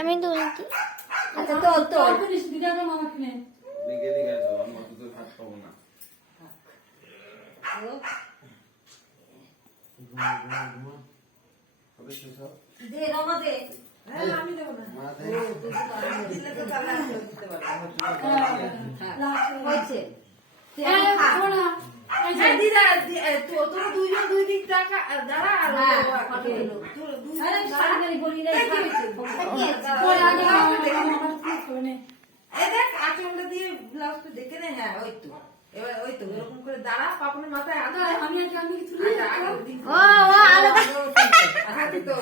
আমি তুলছি। আচ্ছা তোল তোল দে রমা দে। আমি দেবো না। দিলে তো তাহলে আমি দিতে পারবো। হয়েছে। দিদা তোরা দুইজন দুই দিক টাকা দাঁড়া আর দেখ আচমটা দিয়ে ব্লাউজটা দেখে নে। হ্যাঁ ওই তো এবার ওই তো এরকম করে দাঁড়া পাপনের মাথায় আধা আমি ও আলাদা হাতি তো